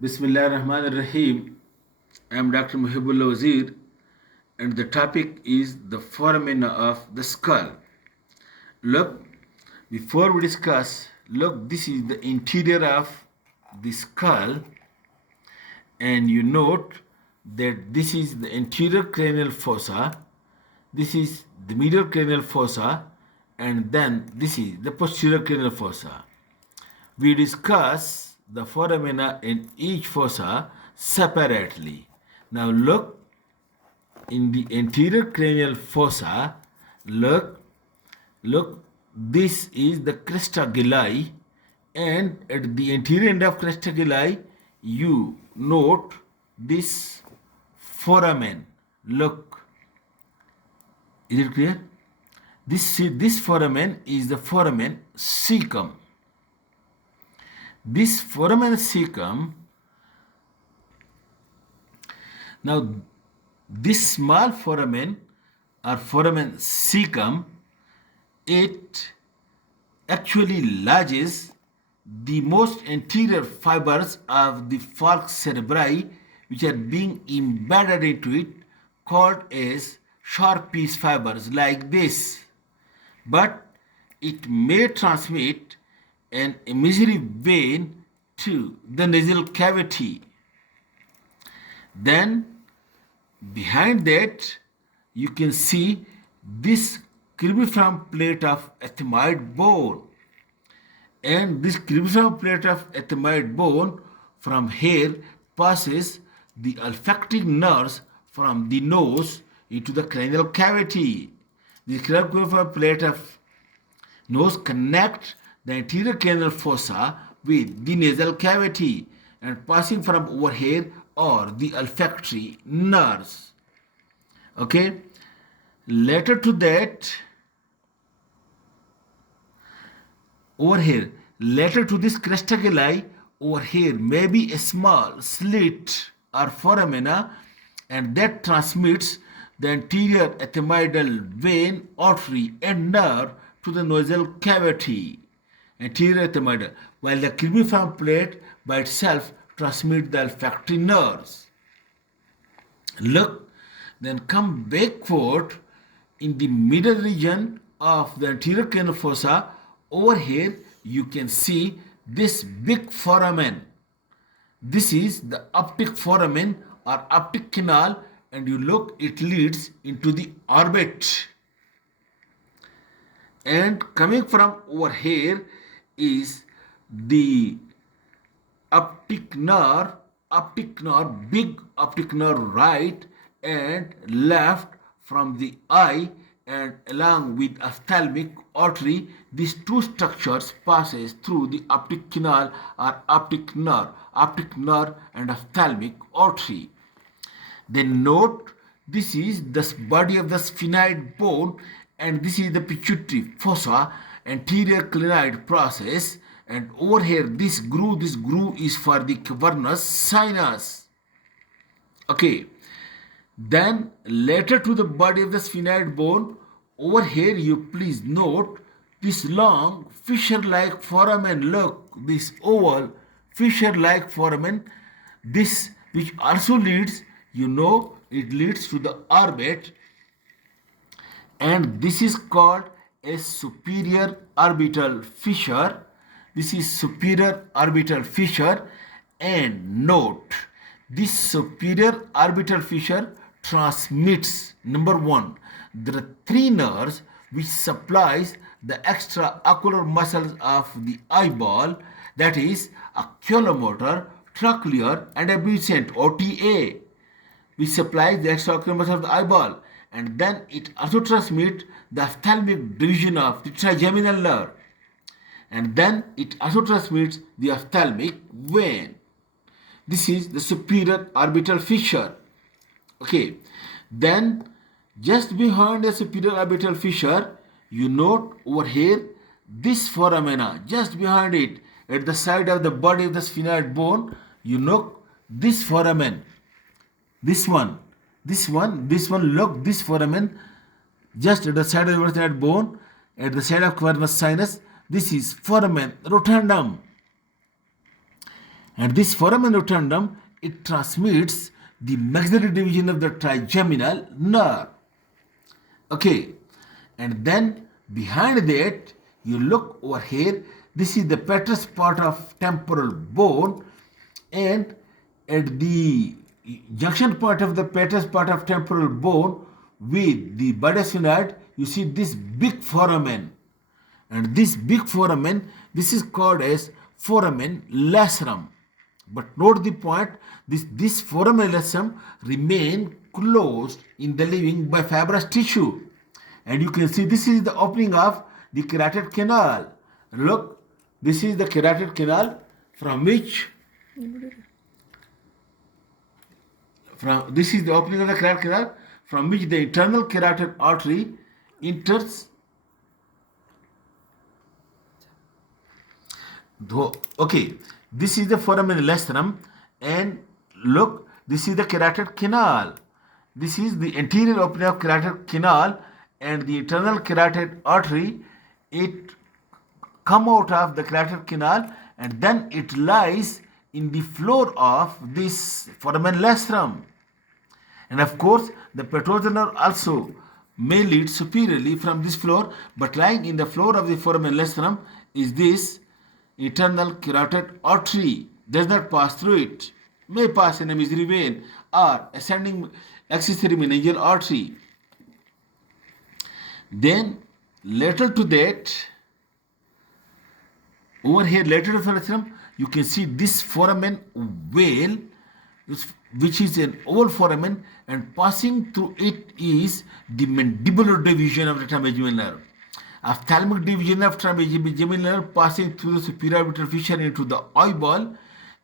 Bismillah ar-Rahman ar-Rahim. I am Dr. Mohibullah Wazir, and the topic is the foramina of the skull. Look, before we discuss, look, this is the interior of the skull, and you note that this is the anterior cranial fossa, this is the medial cranial fossa, and then this is the posterior cranial fossa. We discuss the foramina in each fossa separately. Now look in the anterior cranial fossa, look, this is the crista galli, and at the anterior end of crista galli, you note this foramen. Look, is it clear? This foramen is the foramen cecum. This foramen cecum, now this small foramen or foramen cecum, it actually lodges the most anterior fibers of the falx cerebri, which are being embedded into it, called as sharp piece fibers like this. But it may transmit an imaginary vein to the nasal cavity. Then behind that you can see this cribriform plate of ethmoid bone, and this cribriform plate of ethmoid bone from here passes the olfactory nerves from the nose into the cranial cavity. The cribriform plate of nose connect the anterior cranial fossa with the nasal cavity and passing from over here or the olfactory nerves. Okay, later to that, over here, later to this cresta galli, over here may be a small slit or foramina, and that transmits the anterior ethmoidal vein, artery, and nerve to the nasal cavity, anterior ethmoidal, while the cribriform plate by itself transmits the olfactory nerves. Look, then come backward in the middle region of the anterior cranial fossa. Over here you can see this big foramen. This is the optic foramen or optic canal, and you look, it leads into the orbit. And coming from over here is the optic nerve, big optic nerve right and left from the eye, and along with ophthalmic artery, these two structures passes through the optic canal or optic nerve and ophthalmic artery. Then note, this is the body of the sphenoid bone, and this is the pituitary fossa, anterior clinoid process, and over here this groove is for the cavernous sinus. Okay, then later to the body of the sphenoid bone, over here you please note this long fissure-like foramen. Look, this oval fissure-like foramen, this which also leads, you know, it leads to the orbit, and this is called a superior orbital fissure. This is superior orbital fissure, and note, this superior orbital fissure transmits, number one, the three nerves which supplies the extraocular muscles of the eyeball, that is oculomotor, trochlear, and abducent, OTA, which supplies the extraocular muscle of the eyeball, and then it also transmits the ophthalmic division of the trigeminal nerve, and then it also transmits the ophthalmic vein. This is the superior orbital fissure. Okay, then just behind the superior orbital fissure, you note over here this foramina, just behind it at the side of the body of the sphenoid bone, you know this foramen, this one, look, this foramen just at the side of the sphenoid bone, at the side of cavernous sinus, this is foramen rotundum. And this foramen rotundum, it transmits the maxillary division of the trigeminal nerve. Okay, and then behind that, you look over here. This is the petrous part of temporal bone, and at the junction point of the petrous part of temporal bone with the body sphenoid, you see this big foramen. And this big foramen, this is called as foramen lacerum. But note the point, this foramen lacerum remain closed in the living by fibrous tissue. And you can see this is the opening of the carotid canal. Look, this is the carotid canal from which this is the opening of the carotid canal from which the internal carotid artery enters. Okay, this is the foramen lacerum, and look, this is the carotid canal. This is the anterior opening of carotid canal, and the internal carotid artery, it come out of the carotid canal, and then it lies in the floor of this foramen lacerum. And of course, the petrosal nerve also may lead superiorly from this floor, but lying in the floor of the foramen lacerum is this internal carotid artery. Does not pass through it. May pass in a mesenteric vein or ascending accessory meningeal artery. Then lateral to that, over here lateral to the lacerum, you can see this foramen veil, which is an oval foramen, and passing through it is the mandibular division of the trigeminal nerve. Ophthalmic division of trigeminal nerve passing through the superior orbital fissure into the eyeball.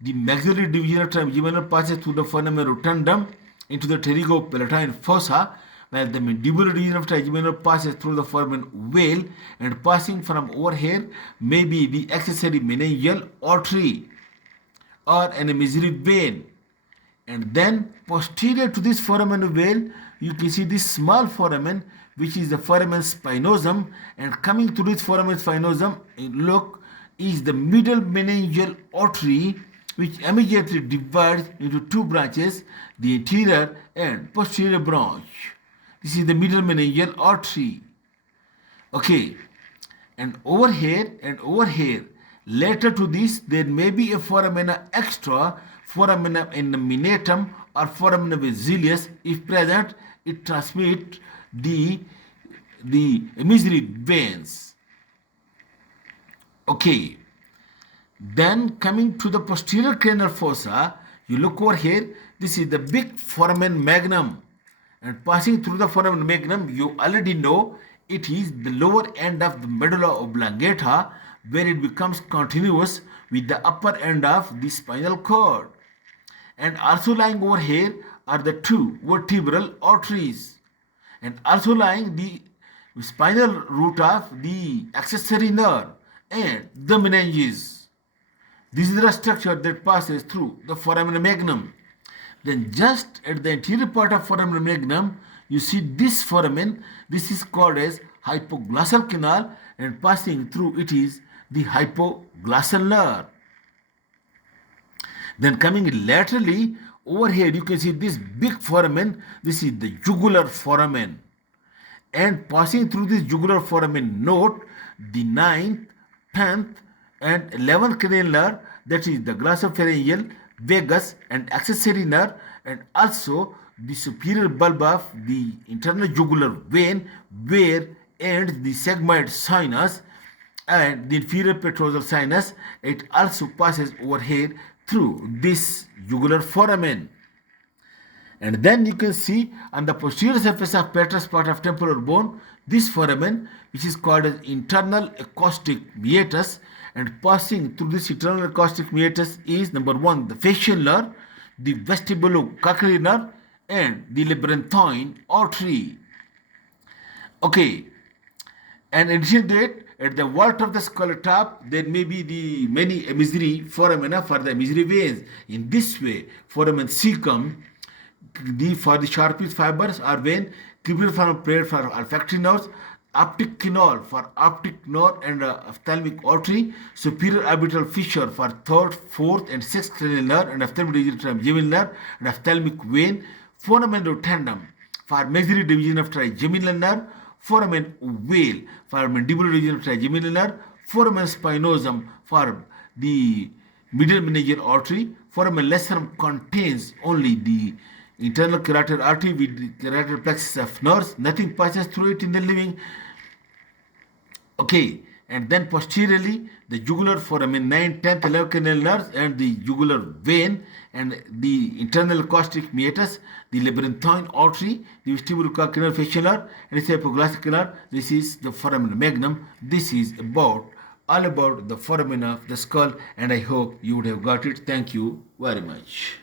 The maxillary division of trigeminal nerve passes through the foramen rotundum into the pterygopalatine fossa, while the mandibular division of trigeminal nerve passes through the foramen veil, and passing from over here may be the accessory meningeal artery or an mesenteric vein. And then posterior to this foramen veil, you can see this small foramen, which is the foramen spinosum, and coming through this foramen spinosum, look, is the middle meningeal artery, which immediately divides into two branches, the anterior and posterior branch. This is the middle meningeal artery. Okay, and over here, later to this, there may be a foramina extra, foramina innominatum or foramina vesilis. If present, it transmits the mesenteric veins. Okay, then coming to the posterior cranial fossa, you look over here, this is the big foramen magnum, and passing through the foramen magnum, you already know it is the lower end of the medulla oblongata, where it becomes continuous with the upper end of the spinal cord. And also lying over here are the two vertebral arteries, and also lying the spinal root of the accessory nerve and the meninges. This is the structure that passes through the foramen magnum. Then just at the anterior part of foramen magnum, you see this foramen. This is called as hypoglossal canal, and passing through it is the hypoglossal nerve. Then coming laterally, over here you can see this big foramen. This is the jugular foramen, and passing through this jugular foramen, note the 9th, 10th and 11th cranial nerve, that is the glossopharyngeal, vagus and accessory nerve, and also the superior bulb of the internal jugular vein, where ends the sigmoid sinus and the inferior petrosal sinus. It also passes over here through this jugular foramen. And then you can see on the posterior surface of petrous part of temporal bone, this foramen, which is called as internal acoustic meatus, and passing through this internal acoustic meatus is number 1 the facial nerve, the vestibulocochlear nerve, and the labyrinthine artery. Okay, and in addition to that, at the vault of the skull top, there may be the many mesenteric foramina for the mesenteric veins. In this way, foramen cecum, for the sharpest fibers are vein, cribulariform prayer for olfactory nerves, optic canal for optic nerve and ophthalmic artery, superior orbital fissure for third, fourth, and sixth cranial nerve and ophthalmic division of trigeminal nerve and ophthalmic vein, foramen rotundum for maxillary division of trigeminal nerve, foramen ovale for mandibular division of trigeminal nerve, foramen spinosum for the middle meningeal artery, foramen lacerum contains only the internal carotid artery with the carotid plexus of nerves. Nothing passes through it in the living. Okay, and then posteriorly the jugular foramen 9, 10th, 11th cranial nerves and the jugular vein and the internal caustic meatus, the labyrinthine artery, the vestibulocardial facial nerve and the hypoglossal nerve. This is the foramen magnum. This is about all about the foramen of the skull, and I hope you would have got it. Thank you very much.